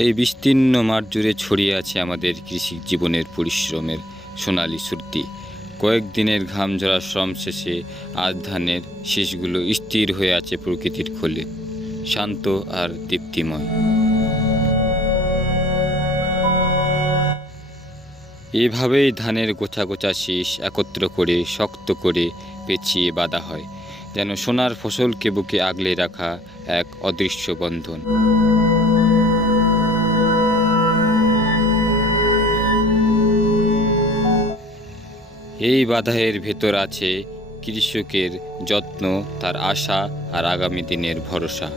এই বিস্তীর্ণ মাঠ জুড়ে ছড়িয়ে আছে আমাদের কৃষি জীবনের পরিশ্রমের সোনালি শ্রুতি। কয়েকদিনের ঘাম ঝরা শ্রম শেষে আজ ধানের শীষগুলো স্থির হয়ে আছে প্রকৃতির কোলে, শান্ত আর দীপ্তিময়। এভাবেই ধানের গোছা গোছা শীষ একত্র করে শক্ত করে পেঁচিয়ে বাঁধা হয়, যেন সোনার ফসলকে বুকে আগলে রাখা এক অদৃশ্য বন্ধন। এই বাঁধাইয়ের ভেতর আছে কৃষকের যত্ন, তার আশা আর আগামী দিনের ভরসা।